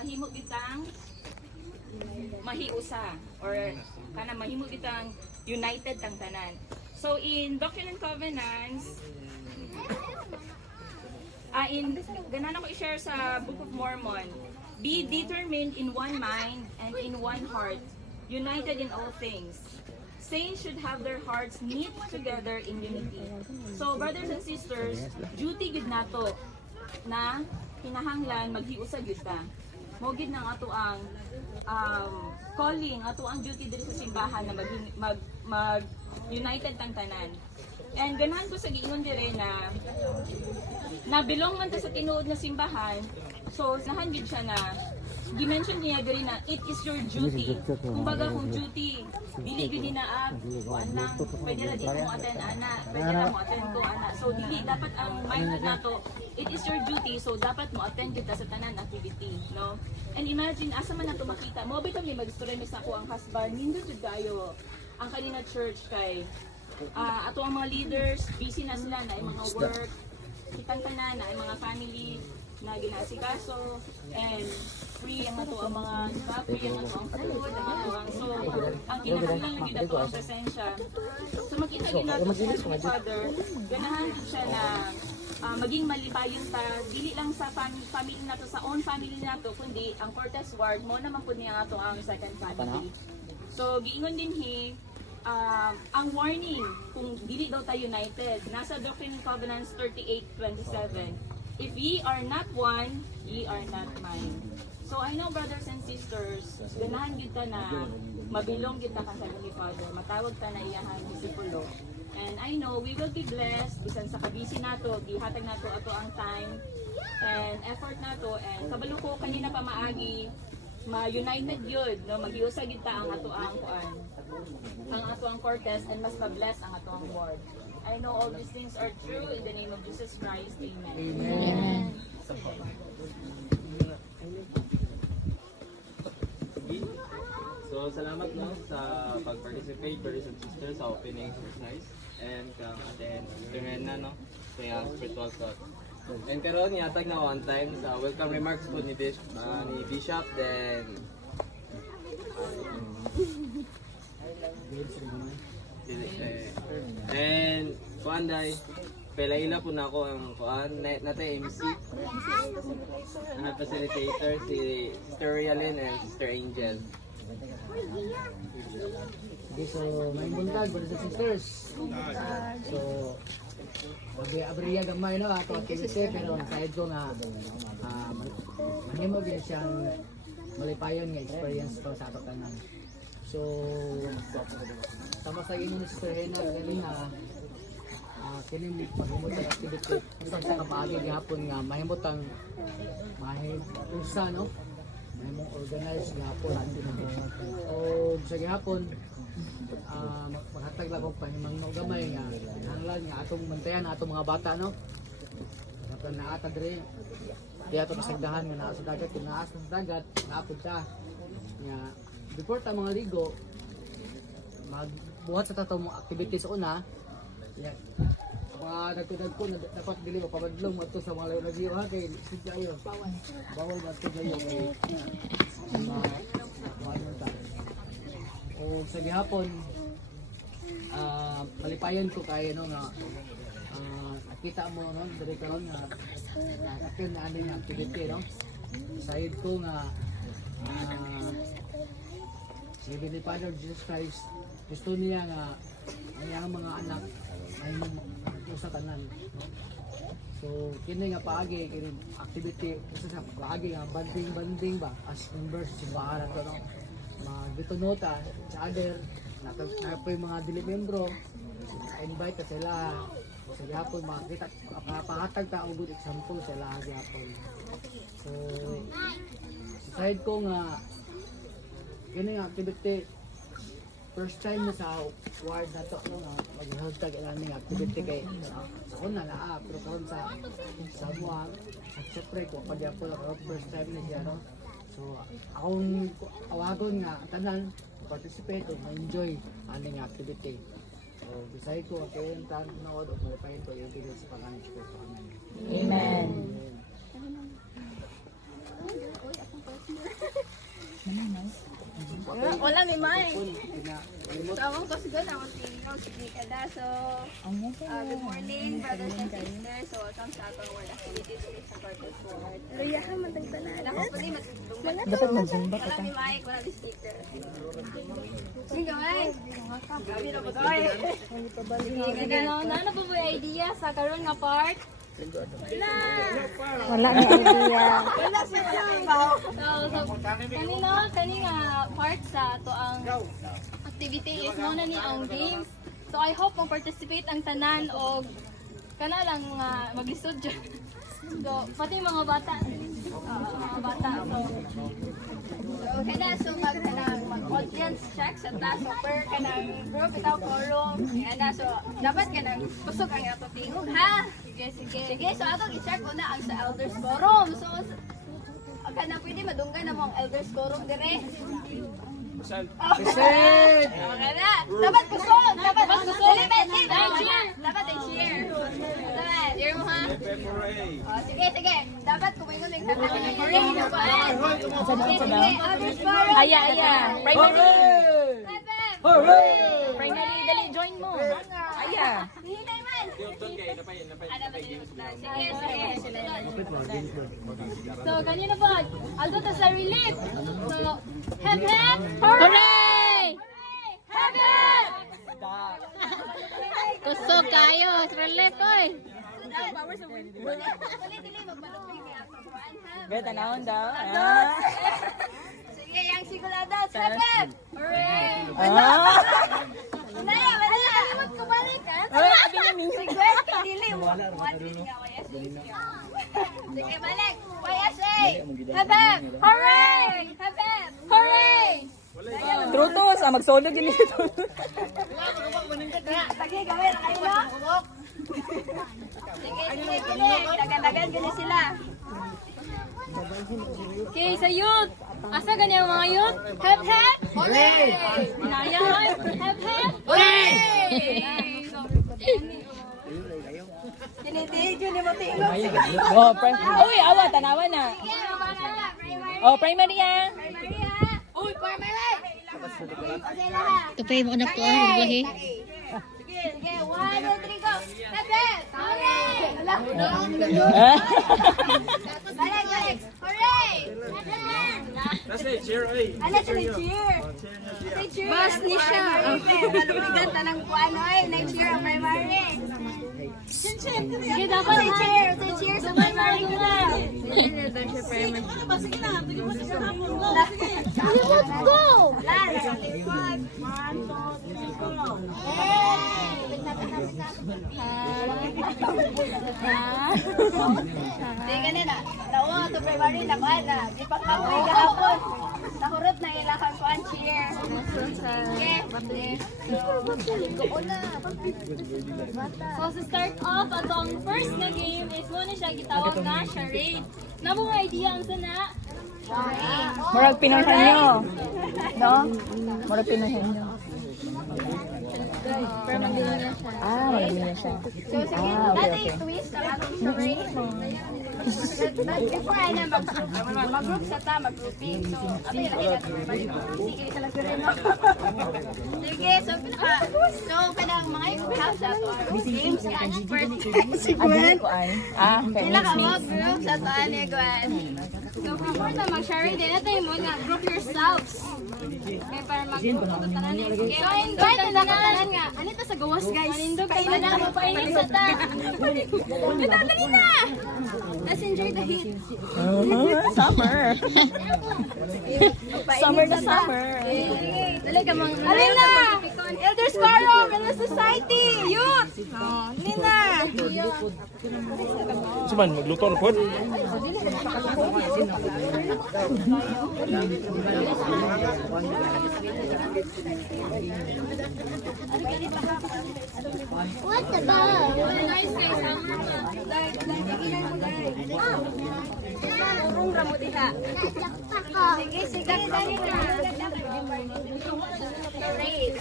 mahimo bitang mahiusa or kana mahimo bitang united tang tanan. So in Doctrine and Covenants, ganan ako i-share sa Book of Mormon, be determined in one mind and in one heart, united in all things. Saints should have their hearts knit together in unity. So brothers and sisters, duty gid nato na kinahanglan maghiusa gyud ta. Mo gid nang ato ang calling, ato ang duty diri sa simbahan na mag united tang tanan. And ganahan ko sa giingon dire na belong man ta sa tinuod na simbahan. So nahan gid siya na gi-mention niya diri na it is your duty. Kumbaga kung duty dili gyud na kuan lang pwede ra dito mo attend ana, pwede ra mo attend ko ana. So dili dapat ang mindset nato it is your duty, so dapat mo attend kita sa tanan activity, no? And imagine asa man nato makita mo bitaw ni mag-story mi sa ako ang husband nindot jud kayo ang kanina church kay ato ang mga leaders busy na sila na ay mga work kitang tanan na ay mga family na ginasikaso and free ang ato ang mga free ang ato ang food ang ato ang so ang kinahanglan lagi dato ang presensya so makita gyud nato sa Heavenly Father ganahan siya na maging malipayon ta dili lang sa family nato sa own family nato kundi ang Cortez Ward mo naman pud niya ato ang second family. So giingon din ang warning kung dili daw ta united nasa Doctrine and Covenants 38:27. If ye are not one, ye are not mine. So I know brothers and sisters, ganahan gid ta na mabilong gid ta ka sa Heavenly Father, matawag ta na iyahan disipulo. And I know we will be blessed bisan sa kabisi nato, gihatag nato ato ang time and effort nato and kabalo ko kanina pa maagi ma-united yun, no? Maghiusa gid ta ang ato ang kuan. Ang ato ang Cortez and mas ma-bless ang ato ang ward. I know all these things are true in the name of Jesus Christ. Amen. Amen. So, salamat no sa pag-participate, brothers and sisters, sa opening exercise. And then, tingnan na no, sa yung spiritual thought. And karon yatag na one time sa welcome remarks po ni Bishop, then and kuan day pelaila po na ako ang kuan nate MC ang facilitator si Sister Rialyn and Sister Angel. Okay, so may buntag brothers and sisters. So abriya gamay no ato activity pero side ko nga mahimo gyud siyang malipayon nga experience pa sa ato tanan. So tama sa inyo si Sir Hena kanina kini mahimot ang activity bisan sa kapaagi gihapon nga mahimot ang usa no mahimong organize gihapon o sa gihapon maghatag lang kong pahimang gamay nga nanglan nga atong bantayan atong mga bata no dapat naata diri di ato pasagdahan nga naa sa dagat kung naa sa dagat naapod ta nga before ta mga ligo magbuhat sa tatong activities una yeah. Mga nagtudagko na dapat dili mapabadlong mo sa mga layo ha kay sidya ayo bawal ba ito kayo kay o sa gihapon malipayon ko kayo no nga nakita mo no diri karon nga akin na ano yung activity no side ko nga si Heavenly Father Jesus Christ gusto niya nga ang iyang mga anak ay sa tanan. So kini nga paagi kini activity isa sa paagi nga banding ba as members sa simbahan to no. Magbitunota sa other na po yung mga dili membro invite sila sa gihapon makita pahatag ta og good example sila gihapon. So sa side ko nga kini nga activity first time na sa ward na to no nga maghagtag ilang activity kay sa una na pero karon sa mga at syempre ko pa diya po first time na siya no. So akong awagon nga tanan participate o enjoy aning activity. So beside ko kay tan nood og malipayon ko yung video sa pangalan ko. Amen. Amen. Wala may may. So, akong kasugan ako sige ka na. So, good morning, brothers and sisters. So, welcome sa atong world activities ulit sa Corpus Board. Luyahan man tagtanan. Ako pa din, dapat mag-zumba ka. Wala may mic, wala may speaker. Sige, ay. Gabi na ba tayo? Sige, na po may idea sa karon nga part? Wala na idea. Wala siya. So, kanina part sa to ang activity is mo na ni ang games. So I hope mong participate ang tanan o kana lang mga maglisod dyan. So pati mga bata. Mga bata. So kana mag-audience check sa taas so per kanang group itaw quorum. Kana so dapat kanang kusog ang ato tingog ha. Sige. So atong i-check una ang sa elders quorum. So kana pwede madunggan na mo ang elders quorum dire. Present! Okay na. Dapat kusog. Dapat kusog. Dapat i-cheer. Dapat. Cheer mo ha. Oh, sige. Dapat kumaingon ng tatay ng hooray. Sige. Others for. Aya. Primary. Hooray! Primary, dali, join mo. Aya. Hinay man. Sige. So, kanina po, Aldo ta sa relief. So, hep hep. Hooray! Hep hep. Kusog kayo, relief oy. Dili magbalupig ni ako. Beta naon daw. Sige, yang sigurados. Hep hep. Hooray. Naya, wala kalimot ko balik ha. Abi na mi. Sige, dili mo. Sige, balik. YSA. Hep hep. Hooray. Hep hep. Hooray. Trutos, magsolog din ito. Sige, gawin. Kayo. Sige. Dagan-dagan gani sila. Okay, sa youth. Asa ganyan mga youth? Hep hep. Hooray. Pinayan. Hep hep. Hooray. Kinitidyo ni mo tingog. Oh, uy, awa, tanawa na. Sige, mamana. Primary. Oh, primary yan. Primary ha. Uy, primary. Kasi lahat. Kapay mo anak ko ah, naglahi. Sige, 1, 2, 3, go. Pepe! Hooray! Balik. Hooray! Ano sila cheer? Bas ni siya. Maluligan ta ng kuan oy, nag-cheer ang primary. Sige, dapat cheer sa primary ko na. Let's go! Last. 1, 2, 3, go. Di ganun na. Tawa, ito primary na kuan na. Di pa kapoy gahapon. Nahurot na ilahang kuan cheer. Sige. So, to start off, atong first na game is muna siya gitawag na charade. Nabo nga idea ang sana? Charade. Murag Pinoyhan nyo. No? Murag Pinoyhan nyo. Pero magdala na siya. Murag na siya. So, sige, natin i-twist ang atong charade. But before ay na mag-group sa ta, mag-grouping. So, ato yung nakita sige, isa lang rin mo. Sige, so pinang mga i-have sa to. Games sa first. Adili ko ay. Okay, Sila ka mix. mag-group sa to, ano Gwen. So, before na mag-charade din, ito yung mga group yourselves. Okay, para mag-group niyo. So, invite na nakatanan nga. Ano ito sa gawas, guys? Manindog kayo na mapainit sa ta. Dali na! Let's enjoy the heat. Summer. Summer na summer. Dali ka mga... Alin na! Elders Forum, Elders Society, Youth! Alin na! Cuman magluto na po. What the ball? Nice guys, summer pa. Urong ramo diha. Sige, dali na. Great.